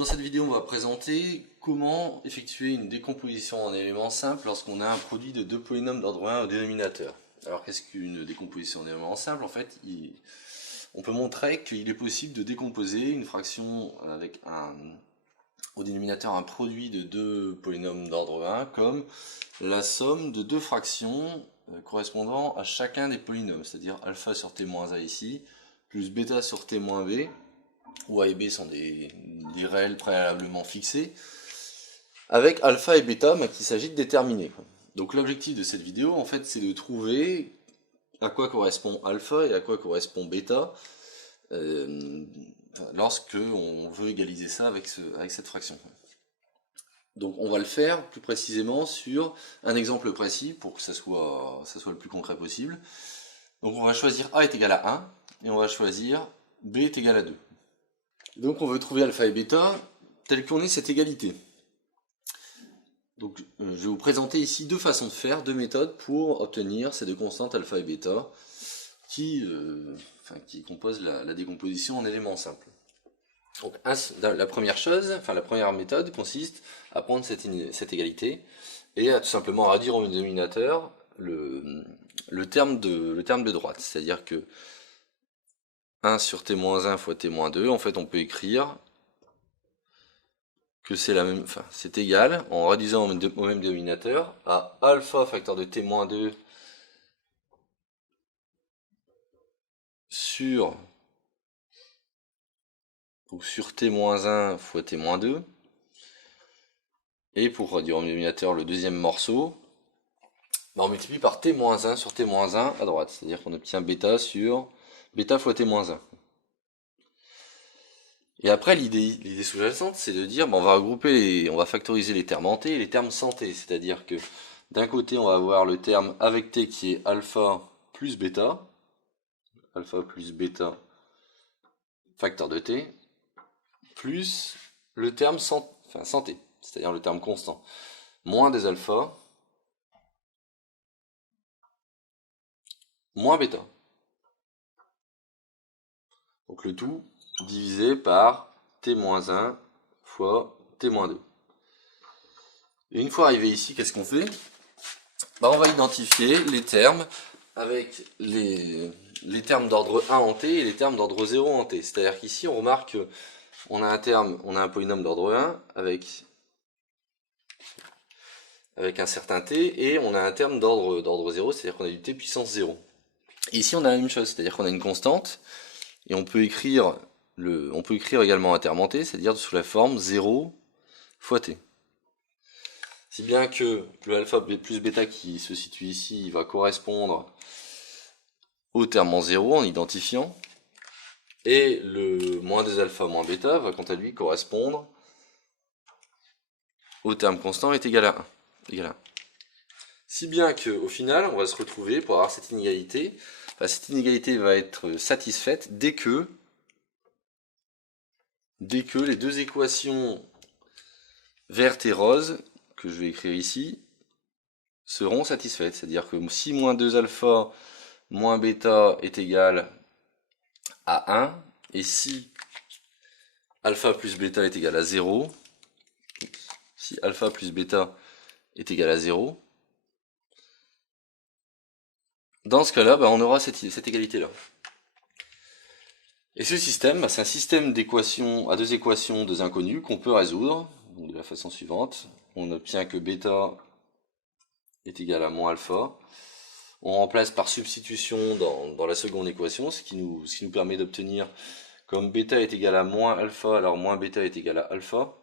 Dans cette vidéo, on va présenter comment effectuer une décomposition en éléments simples lorsqu'on a un produit de deux polynômes d'ordre 1 au dénominateur. Alors qu'est-ce qu'une décomposition en éléments simples? En fait, on peut montrer qu'il est possible de décomposer une fraction avec au dénominateur un produit de deux polynômes d'ordre 1 comme la somme de deux fractions correspondant à chacun des polynômes, c'est-à-dire alpha sur t-a ici, plus bêta sur t-b, où a et b sont des réels préalablement fixés, avec alpha et bêta qu'il s'agit de déterminer. Donc l'objectif de cette vidéo, en fait, c'est de trouver à quoi correspond alpha et à quoi correspond bêta lorsque on veut égaliser ça avec cette fraction. Donc on va le faire plus précisément sur un exemple précis pour que ça soit le plus concret possible. Donc on va choisir a est égal à 1 et on va choisir b est égal à 2. Donc on veut trouver alpha et bêta tel qu'on ait cette égalité. Donc je vais vous présenter ici deux façons de faire, deux méthodes pour obtenir ces deux constantes alpha et bêta qui composent la décomposition en éléments simples. Donc la première méthode consiste à prendre cette égalité et à tout simplement réduire au dénominateur le terme de droite, c'est-à-dire que 1 sur t-1 fois t-2, en fait on peut écrire que c'est c'est égal, en réduisant au même dénominateur, à alpha facteur de t-2 sur t-1 fois t-2, et pour réduire au dénominateur le deuxième morceau, on multiplie par t-1 sur t-1 à droite, c'est-à-dire qu'on obtient bêta sur bêta fois t-1. Et après, l'idée sous-jacente, c'est de dire, on va regrouper, on va factoriser les termes en t et les termes sans t, c'est-à-dire que d'un côté, on va avoir le terme avec t qui est alpha plus bêta facteur de t, plus le terme sans t, c'est-à-dire le terme constant, moins des alpha, moins bêta. Donc le tout divisé par t-1 fois t-2. Et une fois arrivé ici, qu'est-ce qu'on fait? On va identifier les termes avec les termes d'ordre 1 en t et les termes d'ordre 0 en t. C'est-à-dire qu'ici, on remarque qu'on a un polynôme d'ordre 1 avec un certain t, et on a un terme d'ordre 0, c'est-à-dire qu'on a du t puissance 0. Et ici, on a la même chose, c'est-à-dire qu'on a une constante, et on peut écrire également un terme en t, c'est-à-dire sous la forme 0 fois t. Si bien que le alpha plus bêta qui se situe ici va correspondre au terme en 0 en identifiant, et le moins des alpha moins bêta va quant à lui correspondre au terme constant est égal à 1. Si bien qu'au final, on va se retrouver pour avoir cette inégalité. Cette inégalité va être satisfaite dès que les deux équations vertes et roses, que je vais écrire ici, seront satisfaites. C'est-à-dire que si moins 2 alpha moins bêta est égal à 1, et si alpha plus bêta est égal à 0, si alpha plus bêta est égal à 0, dans ce cas-là, on aura cette égalité-là. Et ce système, c'est un système d'équations à deux équations, deux inconnues, qu'on peut résoudre de la façon suivante. On obtient que bêta est égal à moins alpha. On remplace par substitution dans la seconde équation, ce qui nous permet d'obtenir, comme bêta est égal à moins alpha, alors moins bêta est égal à alpha.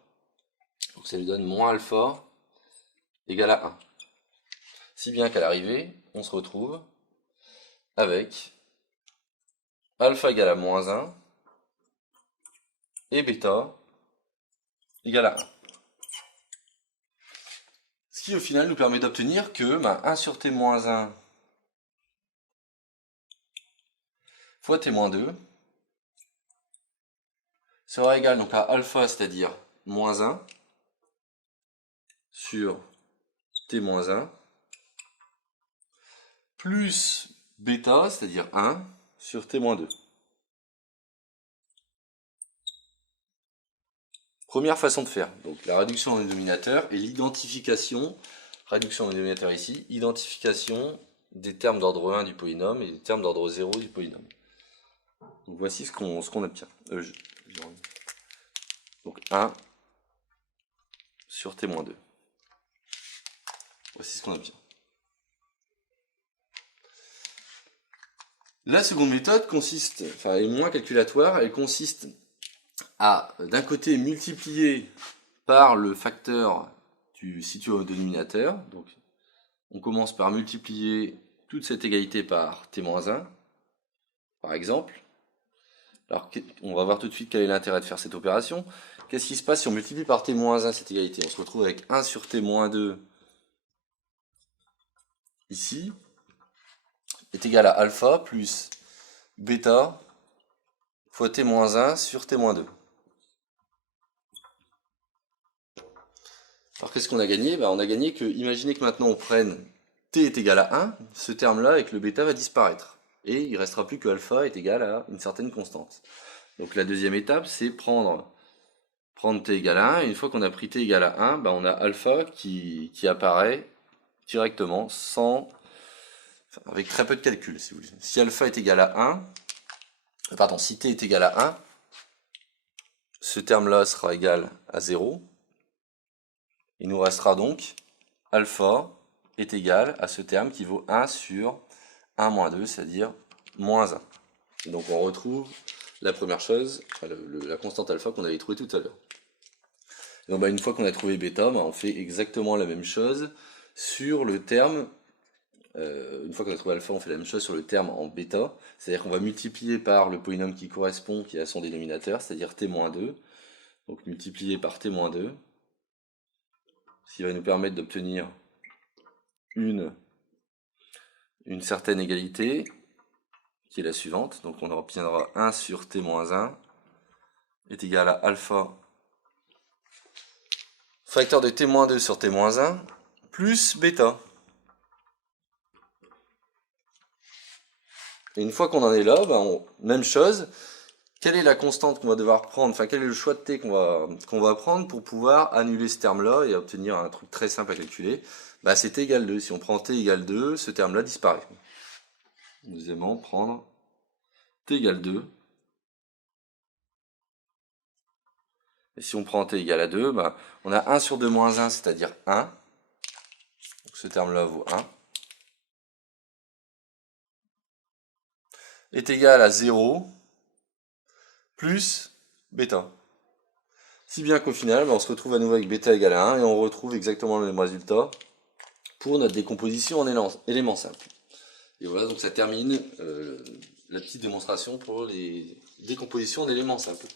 Donc ça nous donne moins alpha égal à 1. Si bien qu'à l'arrivée, on se retrouve avec alpha égale à moins 1 et bêta égale à 1. Ce qui au final nous permet d'obtenir que 1 sur t-1 fois t-2 sera égal donc à alpha, c'est-à-dire moins 1 sur t-1 plus bêta, c'est-à-dire 1 sur t-2. Première façon de faire, donc la réduction en dénominateur et l'identification, réduction en dénominateur ici, identification des termes d'ordre 1 du polynôme et des termes d'ordre 0 du polynôme. Donc voici ce qu'on obtient. Donc 1 sur t-2. Voici ce qu'on obtient. La seconde méthode consiste, enfin est moins calculatoire, elle consiste à d'un côté multiplier par le facteur situé au dénominateur. Donc on commence par multiplier toute cette égalité par t-1, par exemple. Alors on va voir tout de suite quel est l'intérêt de faire cette opération. Qu'est-ce qui se passe si on multiplie par t-1 cette égalité? On se retrouve avec 1 sur t-2 ici est égal à alpha plus bêta fois t-1 sur t-2. Alors qu'est-ce qu'on a gagné? On a gagné que, imaginez que maintenant on prenne t est égal à 1, ce terme-là avec le bêta va disparaître. Et il ne restera plus que alpha est égal à une certaine constante. Donc la deuxième étape, c'est prendre t égale à 1, et une fois qu'on a pris t égale à 1, on a alpha qui apparaît directement, avec très peu de calcul, si vous voulez. Si alpha est égal à 1, si t est égal à 1, ce terme-là sera égal à 0. Il nous restera donc alpha est égal à ce terme qui vaut 1 sur 1 moins 2, c'est-à-dire moins 1. Et donc on retrouve la première chose, la constante alpha qu'on avait trouvée tout à l'heure. Donc une fois qu'on a trouvé bêta, on fait exactement la même chose sur le terme. Une fois qu'on a trouvé alpha, on fait la même chose sur le terme en bêta, c'est-à-dire qu'on va multiplier par le polynôme qui correspond, qui est à son dénominateur, c'est-à-dire t-2, donc multiplier par t-2, ce qui va nous permettre d'obtenir une certaine égalité, qui est la suivante. Donc on obtiendra 1 sur t-1 est égal à alpha facteur de t-2 sur t-1 plus bêta. Et une fois qu'on en est là, même chose, quelle est la constante qu'on va devoir prendre, quel est le choix de t qu'on va prendre pour pouvoir annuler ce terme-là et obtenir un truc très simple à calculer? C'est t égale 2. Si on prend t égale 2, ce terme-là disparaît. Deuxièmement, prendre t égale 2. Et si on prend t égale à 2, on a 1 sur 2 moins 1, c'est-à-dire 1. Donc ce terme-là vaut 1. Est égal à 0 plus bêta. Si bien qu'au final, on se retrouve à nouveau avec bêta égale à 1 et on retrouve exactement le même résultat pour notre décomposition en éléments simples. Et voilà, donc ça termine la petite démonstration pour les décompositions en éléments simples.